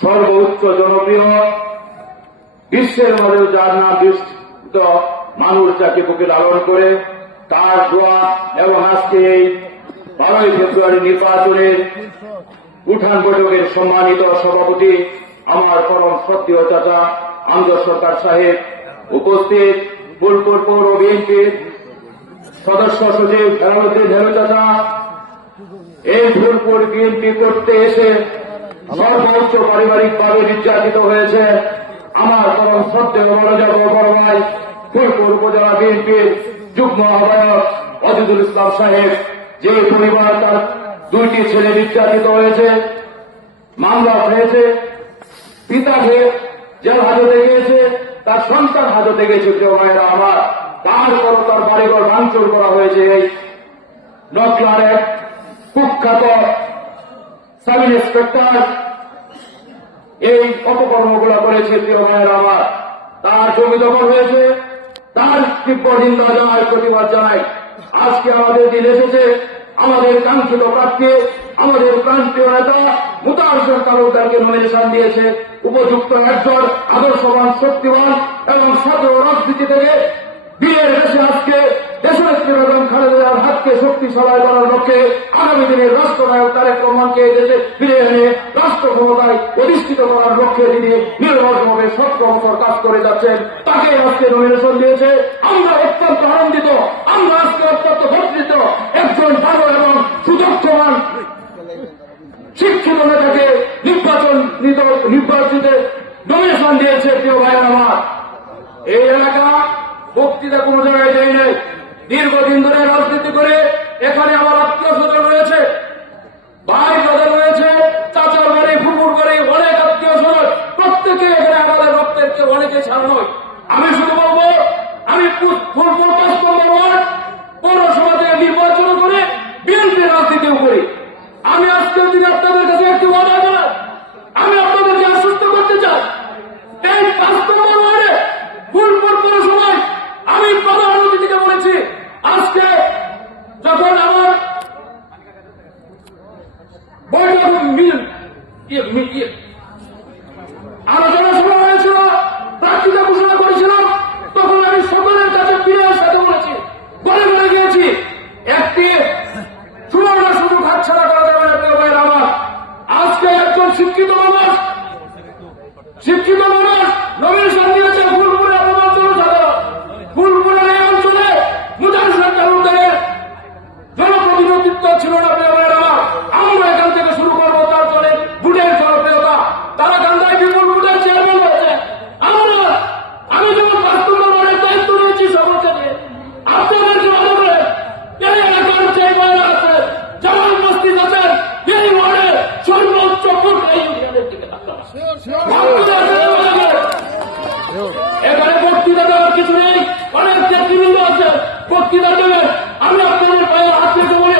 সর্বোচ্চ জনপ্রিয়, বিশ্বের মধ্যেও যার নাম বিস্তৃত, মানুষ যাকে বুকে লালন করে, তার দোয়া এবং আজকে এই 12ই ফেব্রুয়ারি নির্বাচনের উঠান বৈঠকের সম্মানিত সভাপতি আমার পরম শ্রদ্ধেয় চাচা আমজাদ সরকার সাহেব, উপস্থিত ফুলপুর পৌর বিএনপির সদস্য সচিব হেলালুদ্দিন হেলু চাচা, এই ফুলপুর বিএনপি করতে এসে সর্বোচ্চ পারিবারিকভাবে নির্যাতিত হয়েছে আমার পরম শ্রদ্ধেয় মনোজাত বড় ভাই ফুলপুর উপজেলা বিএনপির যুগ্ম আহ্বায়ক অজিজুল ইসলাম সাহেব, যে পরিবার তার 2টি ছেলে নির্যাতিত হয়েছে, মামলা হয়েছে, পিতাকে জেল হাজতে গিয়েছে, তার সন্তান হাজতে গেছে। প্রিয় ভাইয়েরা আমার, তারপর তার বাড়িঘর ভাঙচুর করা হয়েছে। এই নকলার এক কুখ্যাত সাব ইন্সপেক্টর এই অপকর্মগুলো করেছে। প্রিয় ভাইয়েরা আমার, তার জমি দখল হয়েছে, তার তীব্র নিন্দা জানায়, প্রতিবাদ জানায়। আজকে আমাদের দিন এসেছে, আমাদের কাঙ্ক্ষিত প্রার্থী, আমাদের প্রান্তীয় নেতা মুতাহার হোসেন তালুকদারকে নমিনেশন দিয়েছে। উপযুক্ত একজন আদর্শবান, শক্তিবান এবং সতেরো রাজনীতি থেকে বীরের দেশে আজকে দেশনেত্রী বেগম খালেদা হাতকে শক্তিশালী করার লক্ষ্যে আগামী দিনের রাষ্ট্রনায়ক তারেক রহমানকে দেশে ফিরে এনে রাষ্ট্র ক্ষমতায় অধিষ্ঠিত করার লক্ষ্যে তিনি নির্ভরভাবে 17 বছর কাজ করে যাচ্ছেন। তাকে আজকে নমিনেশন দিয়েছে। আমরা অত্যন্ত আনন্দিত, আমরা আজকে অত্যন্ত গর্বিত একজন ভালো এবং সুদক্ষমান শিক্ষিত নেতাকে নির্বাচিত নমিনেশন দিয়েছে। প্রিয় ভাইয়ের আমার, এই এলাকা বক্তৃতা কোন জায়গায় দেয় নাই। দীর্ঘদিন ধরে রাজনীতি করে এখানে আমার আত্মীয় স্বজন রয়েছে, ভাই ব্রাদার রয়েছে, চাচার বাড়ি, ফুফুর বাড়ি, অনেক আত্মীয় স্বজন, প্রত্যেকে এখানে আমাদের রক্তের কেউ অনেকে ছাড়া নয়। আমি শুধু বলবো, আমি ফুলপুর 5 নম্বর ওয়ার্ড পৌরসভা থেকে নির্বাচন করে বিএনপি রাজনীতিও করি। আমি আজকে যদি আপনাদের কাছে একটি ওয়াদা জানাই, আমি আপনাদেরকে আশ্বস্ত করতে চাই, এই 5 নম্বর ওয়ার্ডে ফুলপুর পৌরসভায় আমি প্রধান অতিথিকে বলেছি, আজকে যখন আমার বৈঠক আলোচনা সভা হয়েছিল, প্রার্থীতা ঘোষণা করেছিলাম, তখন আমি সকলের কাছে বিনয়ের সাথে বলেছি, বলে গিয়েছি, একটি সুবর্ণ সুযোগ হাতছাড়া করা যাবে না। প্রিয় ভাইয়ের আমার, আজকে একজন শিক্ষিত মানুষ নমিনেশন দিয়েছে ফুলপুরের ফুলপুরের এই অঞ্চলে মুতাহার হোসেন তালুকদারের জনপ্রতিনিধিত্ব ছিল না। প্রিয় ভাইয়ের আমার, আমরা এখান থেকে শুরু করবো তার জন্য বুটের জনপ্রিয়তা। তারা গান্ধায় বিপুল বুটের চেয়ারম্যান হয়েছে। আমি যখন 5 নম্বর ওয়ার্ডের দায়িত্ব নিয়েছি সকলকে নিয়ে, আপনাদেরকে ভালো করে এই এলাকার যে ভাইরা আছে, জামাল মসজিদ আছেন, এই ওয়ার্ডে সর্বোচ্চ ভোট এই ইউনিয়নের দিকে এখানে বক্তৃতা দেওয়ার কিছু নেই, অনেক নেতৃবৃন্দ আছে বক্তৃতা দেবেন। আমি আপনাদের পায়ে হাত রেখে বলে